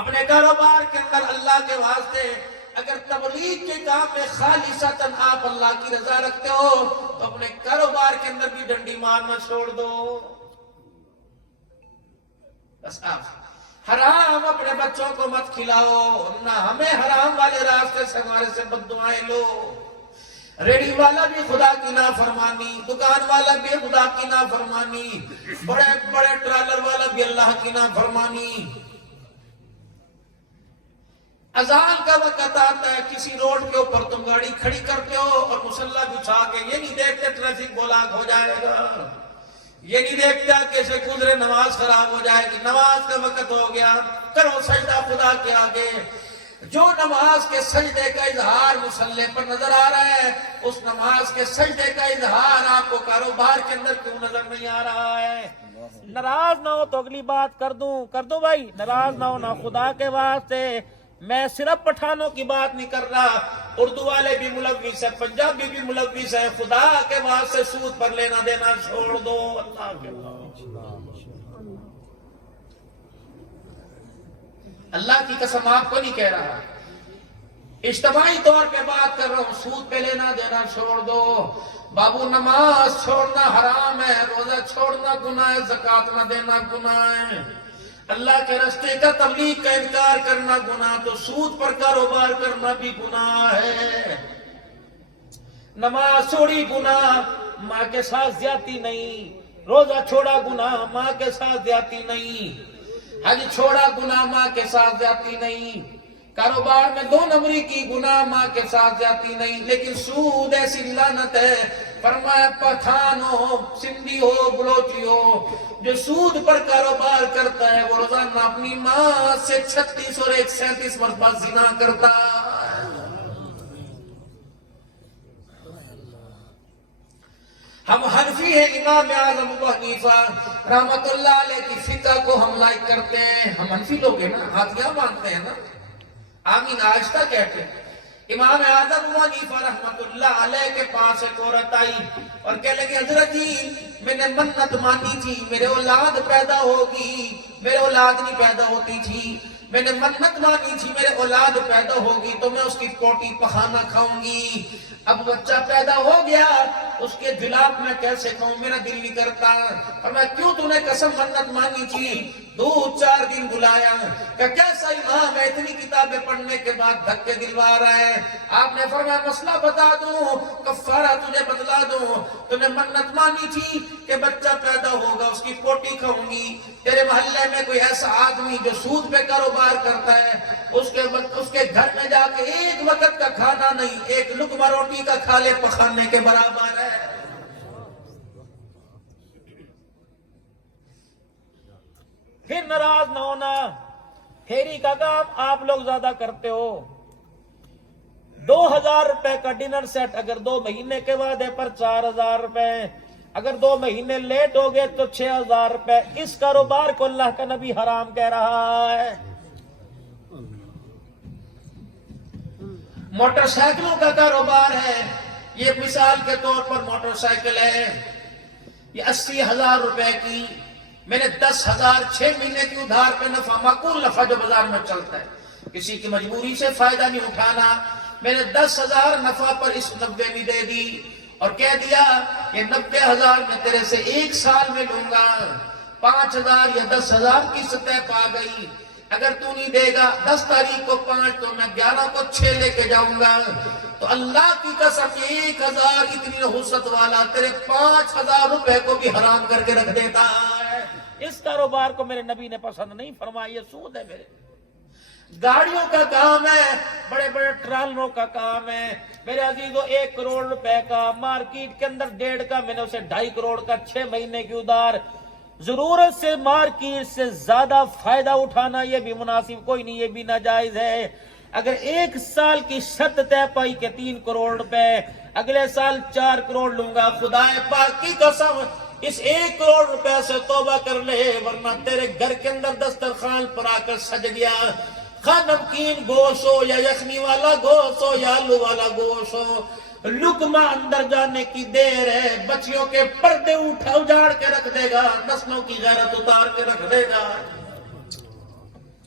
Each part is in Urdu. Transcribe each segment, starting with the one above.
اپنے کاروبار کے اندر اللہ کے واسطے اگر تبلیغ کے کام میں خالصتاً آپ اللہ کی رضا رکھتے ہو تو اپنے کاروبار کے اندر بھی ڈنڈی مارنا چھوڑ دو. بس آپ حرام اپنے بچوں کو مت کھلاؤ، نہ ہمیں حرام والے راستے سے ہمارے سے بد دعائیں لو. ریڑی والا بھی خدا کی نافرمانی، دکان والا بھی خدا کی نافرمانی، بڑے بڑے ٹرالر والا بھی اللہ کی نافرمانی. اذان کا وقت آتا ہے، کسی روڈ کے اوپر تم گاڑی کھڑی کرتے ہو اور مصلی بچھا کے یہ نہیں دیکھتے ٹریفک بلاک ہو جائے گا، یہ نہیں دیکھتا کیسے گزرے نماز خراب ہو جائے گی. نماز کا وقت ہو گیا، کرو سجدہ خدا کے آگے. جو نماز کے سجدے کا اظہار مصلی پر نظر آ رہا ہے، اس نماز کے سجدے کا اظہار آپ کو کاروبار کے اندر کیوں نظر نہیں آ رہا ہے؟ ناراض نہ ہو تو اگلی بات کر دوں بھائی، ناراض نہ ہو نا خدا کے واسطے. میں صرف پٹھانوں کی بات نہیں کر رہا، اردو والے بھی ملوث ہیں، پنجابی بھی ملوث ہیں. خدا کے واسطے سود پر لینا دینا چھوڑ دو. اللہ کے اللہ کی قسم آپ کو نہیں کہہ رہا، اجتماعی طور پہ بات کر رہا ہوں. سود پہ لینا دینا چھوڑ دو. بابو نماز چھوڑنا حرام ہے، روزہ چھوڑنا گناہ ہے، زکوٰۃ نہ دینا گناہ ہے، اللہ کے راستے کا تبلیغ کا انکار کرنا گناہ، تو سود پر کاروبار کرنا بھی گناہ ہے. نماز چھوڑی گناہ، ماں کے ساتھ زیادتی نہیں. روزہ چھوڑا گناہ، ماں کے ساتھ زیادتی نہیں. حج چھوڑا گناہ، ماں کے ساتھ زیادتی نہیں. کاروبار میں 2 نمبری کی گناہ، ماں کے ساتھ زیادتی نہیں. لیکن سود ایسی لعنت ہے، فرمایا پٹھان ہو، سندھی ہو، بلوچی ہو، جو سود پر کاروبار کرتا ہے وہ روزانہ اپنی ماں سے 36 اور 37 مرتبہ زنا کرتا ہے. ہم حنفی ہیں، امام اعظم ابو حنیفہ رحمت اللہ علیہ کی فقہ کو ہم لائک کرتے ہیں. ہم حنفی لوگ ہیں نا، ہاتھیاں مانتے ہیں نا، آمین آہستہ کہتے ہیں. امام اعظم ابو حنیفہ رحمت اللہ علیہ کے پاس ایک عورت آئی اور کہنے لگی حضرت جی میں نے منت مانی تھی میرے اولاد پیدا ہوگی، میرے اولاد نہیں پیدا ہوتی تھی، میں نے منت مانی تھی میرے اولاد پیدا ہوگی تو میں اس کی پوٹی پخانا کھاؤں گی. اب بچہ پیدا ہو گیا، اس کے جلاب میں کیسے کھاؤں، میرا دل نہیں کرتا. اور میں کیوں تو نے قسم منت مانی تھی؟ 2-4 دن بلایا کہ کیسا امام ہے اتنی کتابیں پڑھنے کے بعد دھکے دلوا رہا ہے. آپ نے فرمایا مسئلہ بتا دوں، کفارہ تجھے بتلا دوں. تو نے منت مانی تھی کہ بچہ پیدا ہوگا اس کی پوٹی کھاؤں گی. تیرے محلے میں کوئی ایسا آدمی جو سود پہ کاروبار کرتا ہے، اس کے گھر میں جا کے ایک وقت کا کھانا نہیں، ایک لقمہ روٹی کا کھا لے پخانے کے برابر ہے. پھر ناراض نہ ہونا، پھیری کا کام آپ لوگ زیادہ کرتے ہو. 2000 روپے کا ڈنر سیٹ اگر 2 مہینے کے وعدے پر 4000 روپے، اگر 2 مہینے لیٹ ہو گئے تو 6000 روپے. اس کاروبار کو اللہ کا نبی حرام کہہ رہا ہے. موٹر سائیکلوں کا کاروبار ہے، یہ مثال کے طور پر موٹر سائیکل ہے، یہ 80,000 روپے کی، میں نے 10,000 6 مہینے کی ادھار پہ نفع، معقول نفع جو بازار میں چلتا ہے، کسی کی مجبوری سے فائدہ نہیں اٹھانا. میں نے 10,000 نفع پر اس 90 بھی دے دی اور کہہ دیا کہ 90,000 میں تیرے سے 1 سال میں لوں گا. 5,000 یا 10,000 کی سطح پا گئی. اگر تو نہیں دے گا 10 تاریخ کو 5 تو میں 11 کو 6 لے کے جاؤں گا. تو اللہ کی قسم 1,000 اتنی نحوست والا تیرے 5,000 روپے کو بھی حرام کر کے رکھ دیتا ہے. اس کاروبار کو میرے نبی نے پسند نہیں فرمایا، یہ سود ہے. میرے گاڑیوں کا کام ہے، بڑے بڑے ٹرالروں کا کام ہے میرے عزیزو. 1 کروڑ روپے کا مارکیٹ کے اندر 1.5 کا، میں نے اسے 2.5 کروڑ کا 6 مہینے کی ادھار. ضرورت سے مارکیٹ سے زیادہ فائدہ اٹھانا یہ بھی مناسب کوئی نہیں، یہ بھی ناجائز ہے. اگر 1 سال کی شرط طے پائی کہ 3 کروڑ روپے، اگلے سال 4 کروڑ لوں گا، خدا پاک کی قسم اس 1 کروڑ روپے سے توبہ کر لے، ورنہ تیرے گھر کے اندر دسترخوان پر آ کر سج گیا. خواہ نمکین گوشت ہو یا یخنی والا گوشت ہو یا آلو والا گوشت ہو، لقمہ اندر جانے کی دیر ہے. بچیوں کے پردے اجاڑ کے رکھ دے گا، نسلوں کی غیرت اتار کے رکھ دے گا.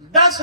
10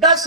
10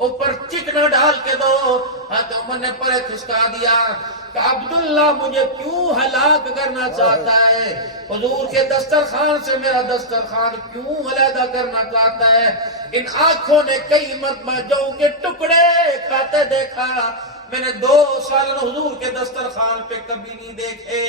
اوپر چکنا ڈال کے دو. حضرت عمر نے پرے کھسکا دیا کہ عبداللہ مجھے کیوں ہلاک کرنا چاہتا ہے؟ حضور کے دسترخوان سے میرا دسترخوان کیوں علیحدہ کرنا چاہتا ہے؟ ان آنکھوں نے کئی مرتبہ جو کے ٹکڑے کھاتے دیکھا، میں نے 2 سالن حضور کے دسترخوان پہ کبھی نہیں دیکھے.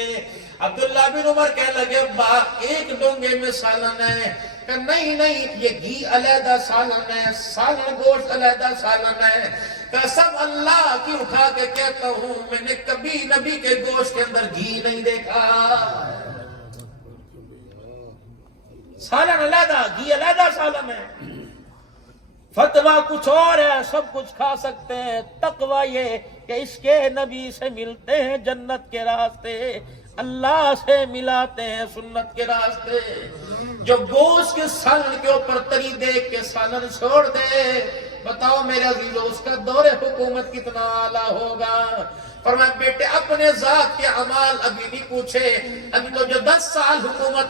عبداللہ بن عمر کہنے لگے با ایک ڈونگے میں سالن ہے. کہ نہیں یہ گھی علیحدہ سالن ہے، سالن گوشت علیحدہ سالن ہے. قسم اللہ کی اٹھا کے کہتا ہوں میں نے کبھی نبی کے گوشت کے اندر گھی نہیں دیکھا. سالن علیحدہ، گھی علیحدہ سالن ہے. فتویٰ کچھ اور ہے، سب کچھ کھا سکتے ہیں. تقویٰ یہ کہ اس کے نبی سے ملتے ہیں جنت کے راستے، اللہ سے ملاتے ہیں سنت کے راستے. جو گوشت کے سالن کے اوپر تری دیکھ کے سالن چھوڑ دے، بتاؤ میرے عزیزو اس کا دور حکومت کتنا اعلیٰ ہوگا. فرمایا بیٹے اپنے ذات کے اعمال ابھی نہیں پوچھے، ابھی تو جو 10 سال حکومت